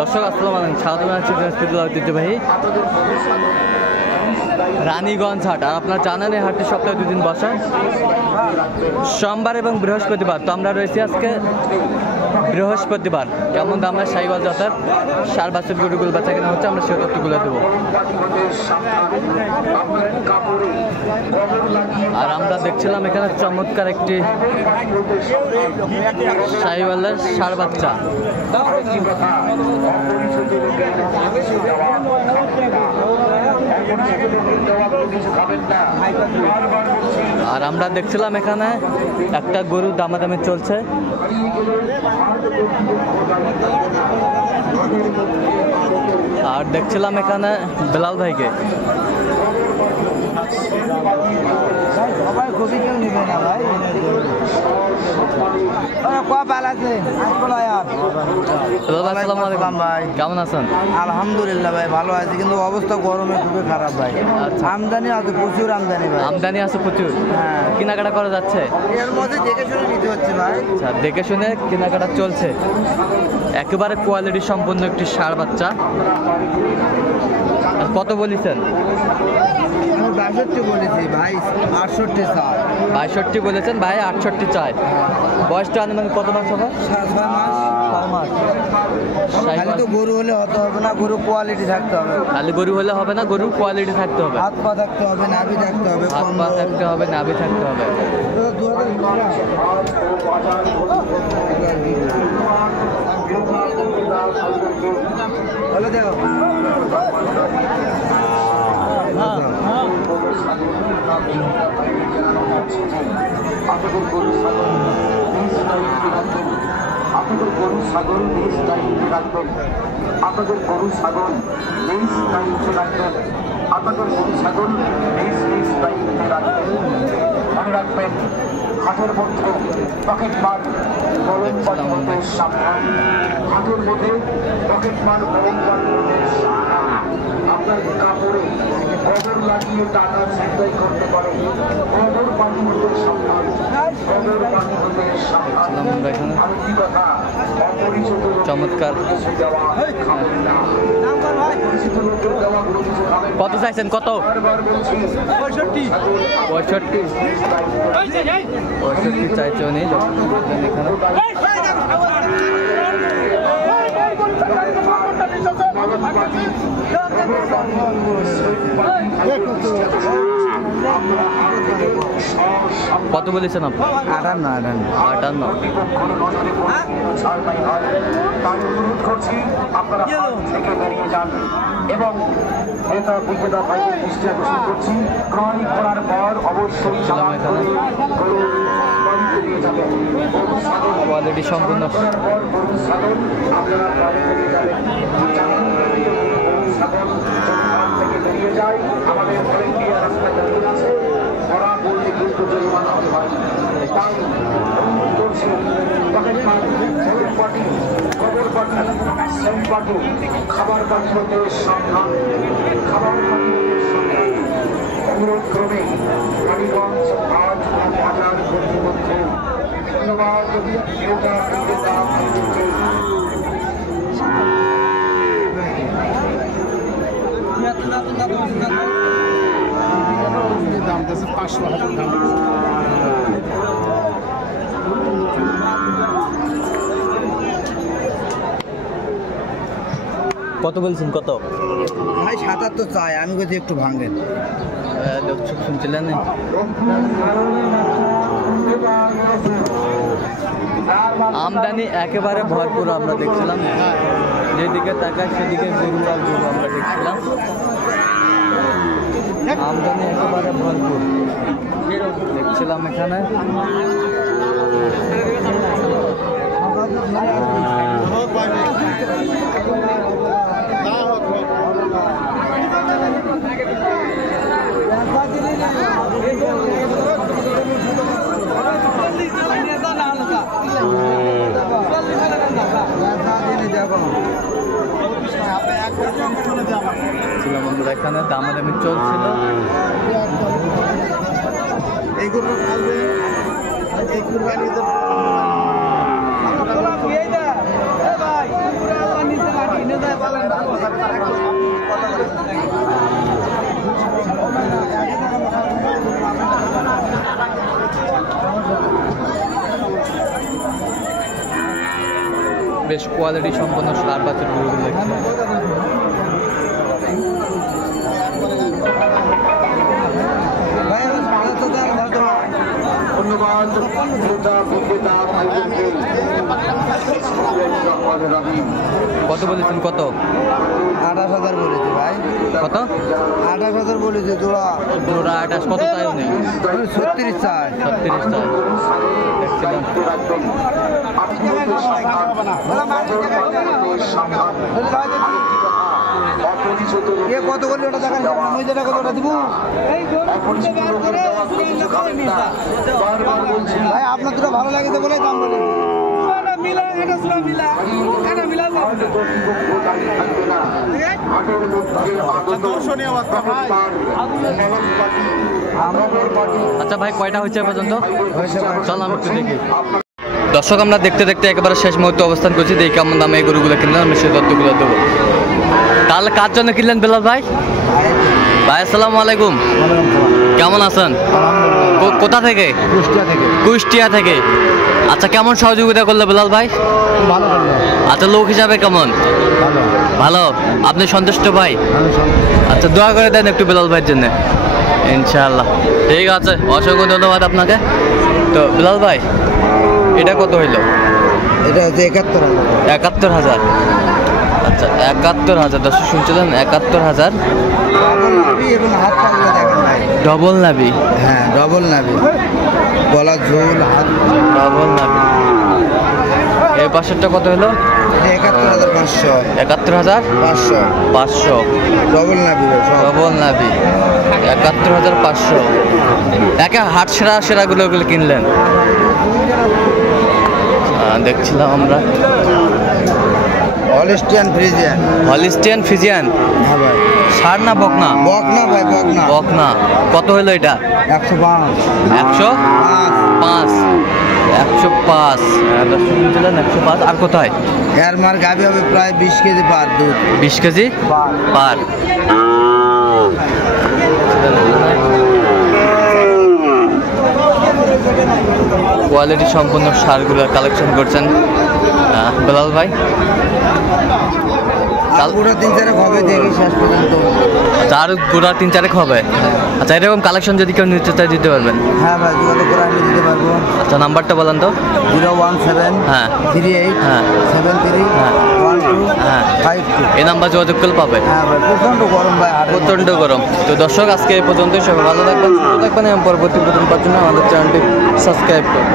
দর্শক আসসালামু আলাইকুম, স্বাগত জানাচ্ছি ঐতিহ্যবাহী রানীগঞ্জ হাট। আর আপনারা জানেন এই হাটটি সপ্তাহে 2 দিন বসে, সোমবার এবং বৃহস্পতিবার। তো আমরা রয়েছি আজকে বৃহস্পতিবার। কেমন আমরা সাইওয়াল জাতের সার বাছুর গরুগুলো বেচা কেনা হচ্ছে, আমরা সেই তথ্যগুলো দেবো। আর আমরা দেখছিলাম এখানে চমৎকার একটি সাইওয়ালের সার বাচ্চা। আর আমরা দেখছিলাম এখানে একটা গরু দামাদামি চলছে। আর দেখছিলাম এখানে বেলাল ভাইকে। কেমন আছেন? আলহামদুলিল্লাহ ভাই, ভালো আছি, কিন্তু অবস্থা গরমে খুবই খারাপ ভাই। আমদানি আছে প্রচুর, আমদানি ভাই, আমদানি আছে প্রচুর। হ্যাঁ, কেনাকাটা করা যাচ্ছে, এর মধ্যে দেখে শুনে নিতে হচ্ছে ভাই। আচ্ছা, দেখে শুনে কেনাকাটা চলছে। একেবারে কোয়ালিটি সম্পন্ন একটি ষাঁড় বাচ্চা। কত বলেছেন? 62 বলেছি ভাই, 68 চাই। 62 বলেছেন ভাই, 68 চাই। বয়সটা আনুমানিক কত মাস হবে? 6 মাস। 6 মাস। খালি তো গরু হলে হতে হবে না, গরু কোয়ালিটি থাকতে হবে। খালি গরু হলে হবে না, গরু কোয়ালিটি থাকতে হবে। হাত পা থাকতে হবে, নাভি থাকতে হবে, হাত পা থাকতে হবে, নাভি থাকতে হবে। দেখো আপনাদের গরু ছাগল নিজ দায়িত্বে রাখবেন, আপনাদের গরু ছাগল নিজ দায়িত্বে রাখবেন, আপনাদের গরু ছাগল নিজ নিজ দায়িত্বে রাখবেন। মনে রাখবেন, হাটের মধ্যে পকেট মার গরম পানির সাবধান, হাটের মধ্যে পকেট মার গরম পানির সাবধান। আপনার কাপড়ে গোবর লাগিয়ে টাকা ছিনতাই করতে পারে, গোবর পানি হতে সাবধান, গোবর পানি হতে সাবধান। আরেকটি কথা, অপরিচিত চমৎকার। কত চাইছেন? কত? 65 চাইছে উনি। এখানে কত বলেছেন আপনি? 58। এবং ক্রেতা বিক্রেতা ভাইদের দৃষ্টি আকর্ষণ করছি, ক্রয় করার পর অবশ্যই কোয়ালিটি সম্পূর্ণ। বেরিয়ে যায় আমাদের ভলেন্টিয়ার রাস্তায় দাঁড়িয়ে আছে, ওরা বলতে কিন্তু জরিমানা হয়। তাই চলছে খবর পাঠি, সেন্ট পাঠি, খাবার পাঠি হতে সাবধান, খাবার পাঠি হতে সাবধান। অনুরোধ ক্রমে রানীগঞ্জ আজ বাজার কর্তৃপক্ষ ধন্যবাদ। দাম দিয়েছে 500,000 দাম। কত বলছেন? কত ভাই? 77 চাই, আমি বলছি একটু ভাঙেন। দর্শক শুনছিলেন, আমদানি একেবারে ভরপুর। আমরা দেখছিলাম যেদিকে তাকায় সেদিকে গরু আর গরু আমরা দেখছিলাম। আমদানি একেবারে ভরপুর দেখছিলাম এখানে। এখানে দামাদামি চলছিল। বেশ কোয়ালিটি সম্পন্ন সার বাছুর গরুগুলো দেখছি। ধন্যবাদ ক্রেতা বিক্রেতা ভাইদেরকে। কত বলেছেন কত? 28,000 বলেছে ভাই। কত? 28,000 বলেছে জোড়া। জোড়া 28 কত চাই উনি? 36 চাই। 36 চাই। দেখছিলাম কে কত করলে ওটা দেখান যাবে না, মহিলাটা কত ওটা দিব ভাই। আপনার দুটো ভালো লাগে তো বলে দাম বলে আচ্ছা ভাই কয়টা হচ্ছে পর্যন্ত? চল আমি একটু দেখি। দর্শক আমরা দেখতে দেখতে একেবারে শেষ মুহূর্তে অবস্থান করছি। দেখি কেমন দামে এই গরুগুলো কিনলাম, আমি সেই তথ্যগুলো দেবো। তাহলে কার জন্য কিনলেন বেলাল ভাই? ভাই আসসালামু আলাইকুম, কেমন আছেন? কোথা থেকে? কুষ্টিয়া থেকে। আচ্ছা কেমন সহযোগিতা করলো বেলাল ভাই? আচ্ছা লোক হিসাবে কেমন? ভালো। আপনি সন্তুষ্ট ভাই? আচ্ছা দোয়া করে দেন একটু বেলাল ভাইয়ের জন্য, ইনশাআল্লাহ। ঠিক আছে, অসংখ্য ধন্যবাদ আপনাকে। তো বেলাল ভাই এটা কত হইলো? এটা হচ্ছে 71,000। 71,000। আচ্ছা 71,000। দর্শক শুনছিলেন 71,000। এবং হাত পাগুলো দেখেন ভাই, ডবল নাবি। হ্যাঁ ডবল নাবি, গলা ঝোল হাত ডবল নাবি। এই পাশেরটা কত হলো? 71,500। 71,500। ডবল নাবি ডবল নাবি 71,500। একে হাট সেরাগুলো ওগুলো কিনলেন। দেখছিলাম আমরা হলিস্টিয়ান ফ্রিজিয়ান। Holstein Friesian. হ্যাঁ ভাই। সার না বকনা? বকনা ভাই, বকনা। বকনা। কত হলো এটা? 105। 105। 105। দর্শক শুনছিলেন 105। আর কোথায়? এর মার গাভি হবে প্রায় 20 কেজি পার দুধ। 20 কেজি পার। কোয়ালিটি সম্পন্ন সারগুলো কালেকশন করছেন বেলাল ভাই। আর পুরো 3-4 হবে দেখি শেষ পর্যন্ত। চার গোড়া 3-4 হবে। আচ্ছা এরকম কালেকশন যদি কেউ নিতে চায় দিতে পারবেন? হ্যাঁ ভাই, যোগাযোগ করে আমি দিতে পারবো। আচ্ছা নাম্বারটা বলেন তো। 017 হ্যাঁ 38 হ্যাঁ 73 হ্যাঁ 12 হ্যাঁ 52। এই নাম্বার যোগাযোগ করলে পাবে। হ্যাঁ ভাই, প্রচন্ড গরম ভাই, হাটের মধ্যে। প্রচণ্ড গরম। তো দর্শক আজকে এই পর্যন্তই। সবাই ভালো থাকবেন, সুস্থ থাকবেন এবং পরবর্তী প্রথম পাওয়ার জন্য আমাদের চ্যানেলটি সাবস্ক্রাইব করুন।